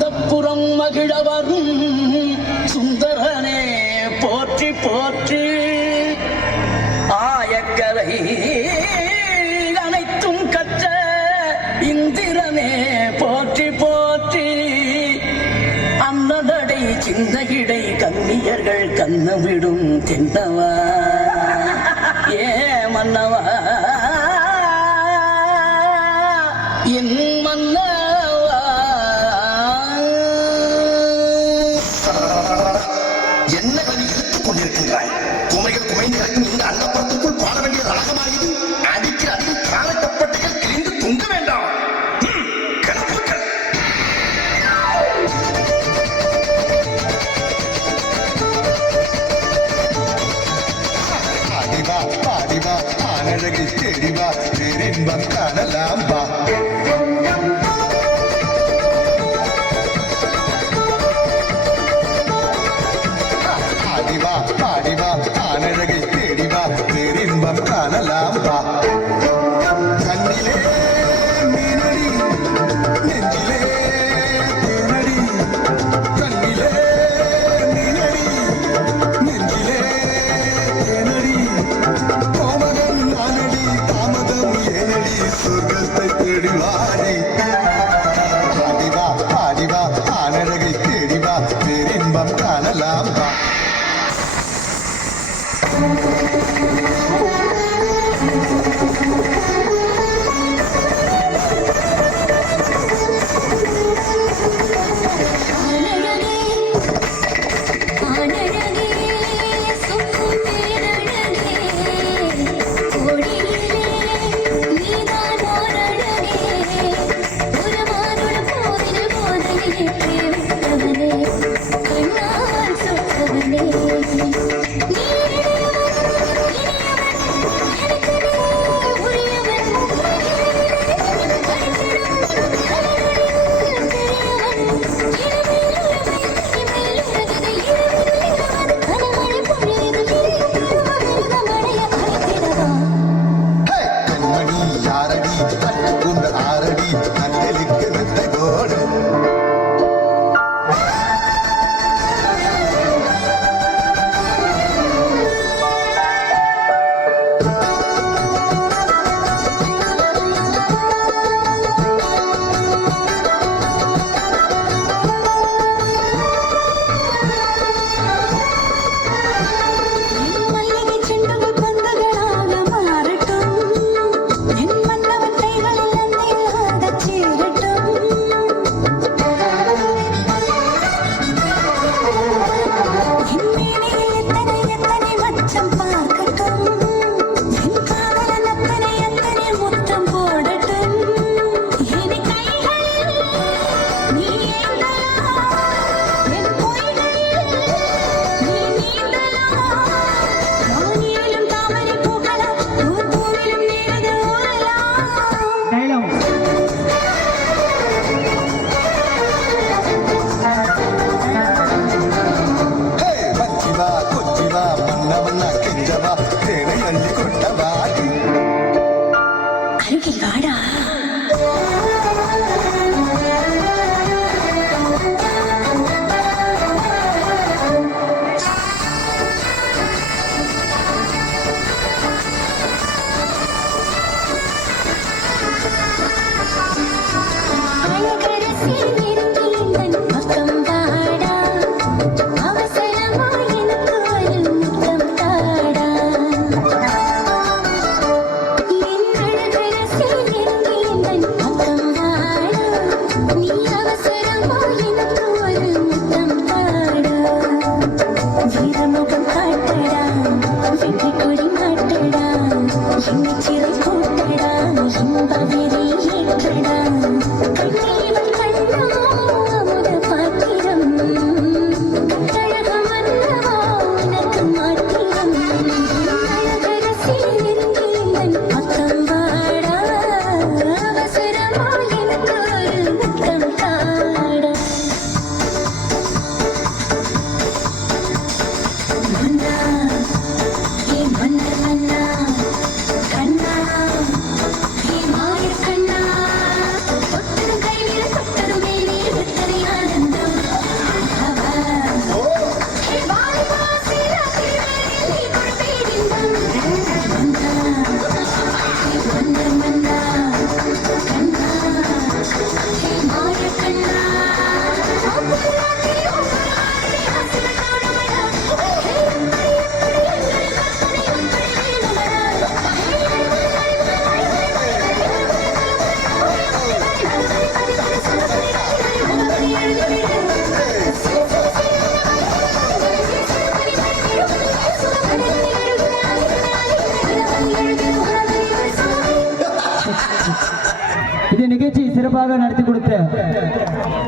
அந்தப்புறம் மகிழவரும் சுந்தரனே போற்றி போற்றி. ஆயக்கரை அனைத்தும் கற்ற இந்திரனே போற்றி போற்றி. அன்னடை சின்னகிடை கன்னியர்கள் கண்ணவிடும் தென்னவா ஏ மன்னவா என் மன்னவா. என்ன கவி எடுத்துக் கொண்டிருக்கின்றாய்? குமைகள் குமைந்து கிடக்கும் இந்த அன்னப்புறத்துக்குள் பாட வேண்டிய ராகமாயுது. அடிக்கிற அடியில் காலத்தப்பட்டைகள் கிழிந்து தொங்க வேண்டாம். கிளப்புக்கள் ஆடிவா பாடிவா ஆனழகி தேடிவா பேரின்பம் காணலாம் வா. ஆடிவா பாடிவா ஆனழகை தேடிவா பேரின்பம் காணலாம் வா. கண்ணிலே மீனடி நெஞ்சிலே தேனடி. கண்ணிலே மீனடி நெஞ்சிலே தேனடி. கோமகன் நானடி தாமதம் ஏனடி சொர்க்கத்தை தேடிவாடி. ஆடிவா பாடிவா ஆனழகை தேடிவா பேரின்பம் காணலாம் வா. அவசரமா எனக்கு ஒரு முத்தம் தா. சிறப்பாக நடத்தி கொடுத்த